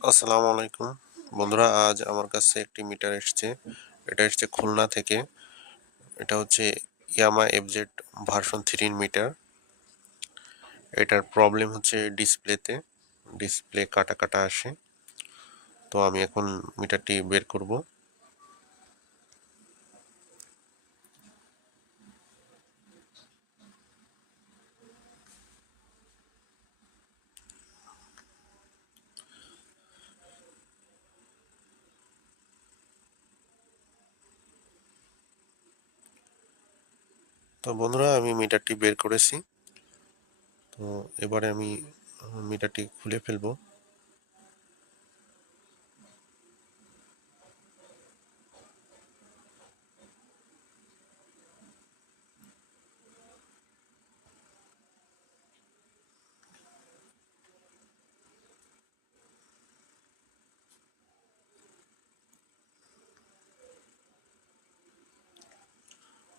আসসালামু আলাইকুম। বন্ধুরা, আজ আমার কাছে একটি মিটার এসছে। এটা এসছে খুলনা থেকে। এটা হচ্ছে ইয়ামা এফজেড ভার্সন থ্রির মিটার। এটার প্রবলেম হচ্ছে ডিসপ্লেতে। ডিসপ্লে কাটা কাটা আসে। তো আমি এখন মিটারটি বের করব। তো বন্ধুরা আমি মিটারটি বের করেছি। তো এবারে আমি মিটারটি খুলে ফেলব।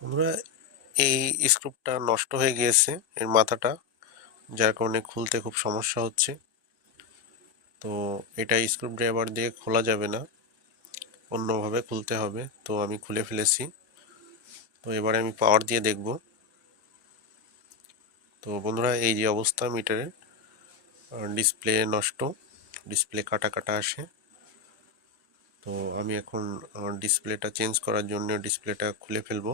বন্ধুরা এই স্ক্রুপটা নষ্ট হয়ে গিয়েছে, এর মাথাটা, যার কারণে খুলতে খুব সমস্যা হচ্ছে। তো এটা স্ক্রুপ ড্রাইভার দিয়ে খোলা যাবে না, অন্যভাবে খুলতে হবে। তো আমি খুলে ফেলেছি। তো এবারে আমি পাওয়ার দিয়ে দেখব। তো বন্ধুরা, এই যে অবস্থা মিটারের ডিসপ্লে নষ্ট, ডিসপ্লে কাটা কাটা আসে। তো আমি এখন ডিসপ্লেটা চেঞ্জ করার জন্য ডিসপ্লেটা খুলে ফেলব।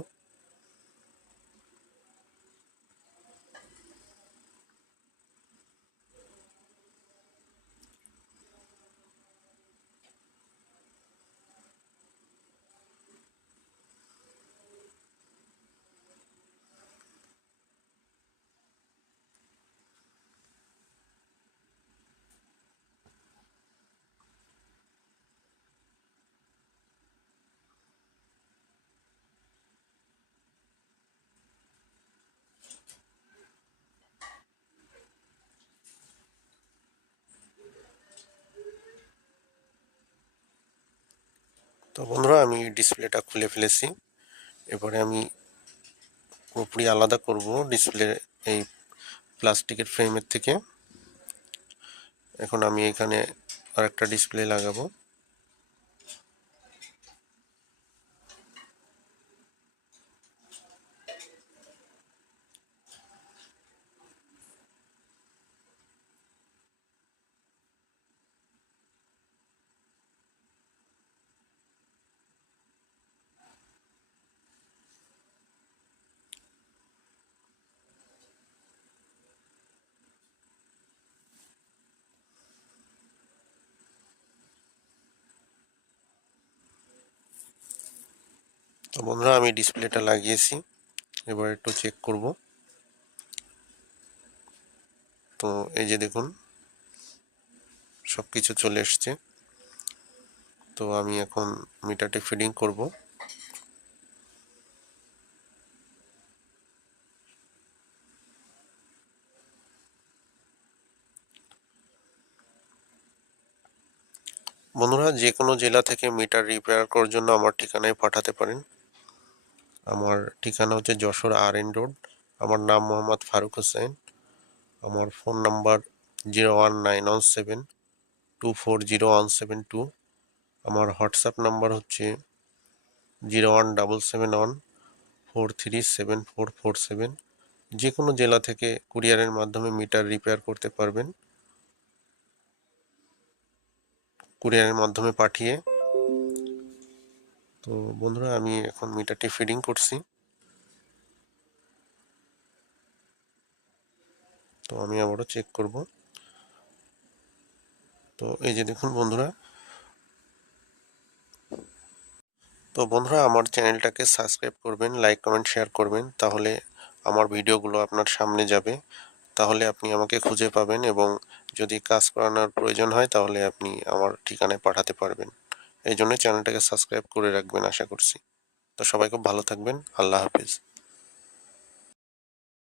তো বন্ধুরা, আমি ডিসপ্লেটা খুলে ফেলেছি। এবারে আমি পুরোপুরি আলাদা করব ডিসপ্লে এই প্লাস্টিকের ফ্রেমের থেকে। এখন আমি এখানে আরেকটা ডিসপ্লে লাগাবো। তো বন্ধুরা, আমি ডিসপ্লেটা লাগিয়েছি। এবার একটু চেক করব। তো এই যে দেখুন সব কিছু চলে এসছে। তো আমি এখন মিটারটি ফিডিং করব। বন্ধুরা, যে কোনো জেলা থেকে মিটার রিপেয়ার করার জন্য আমার ঠিকানায় পাঠাতে পারেন। আমার ঠিকানা হচ্ছে যশোর আর এন রোড আমার নাম মোহাম্মদ ফারুক হোসেন। আমার phone number zero one nine one seven two four zero one seven two আমার হোয়াটসঅ্যাপ নাম্বার হচ্ছে zero one double seven one four three seven four four seven যে কোনো জেলা থেকে কুরিয়ারের মাধ্যমে মিটার রিপেয়ার করতে পারবেন। কুরিয়ারের মাধ্যমে পাঠিয়ে তো বন্ধুরা, আমি এখন মিটারটি ফিডিং করছি। তো আমি আবারও চেক করব। তো এই যে দেখুন বন্ধুরা, তো বন্ধুরা, আমার চ্যানেলটাকে সাবস্ক্রাইব করবেন লাইক কমেন্ট শেয়ার করবেন, তাহলে আমার ভিডিওগুলো আপনার সামনে যাবে। তাহলে আপনি আমাকে খুঁজে পাবেন এবং যদি কাজ করানোর প্রয়োজন হয়, তাহলে আপনি আমার ঠিকানায় পাঠাতে পারবেন। এই জন্য চ্যানেলটাকে সাবস্ক্রাইব করে রাখবেন, আশা করছি। তো সবাই খুব ভালো থাকবেন। আল্লাহ হাফিজ।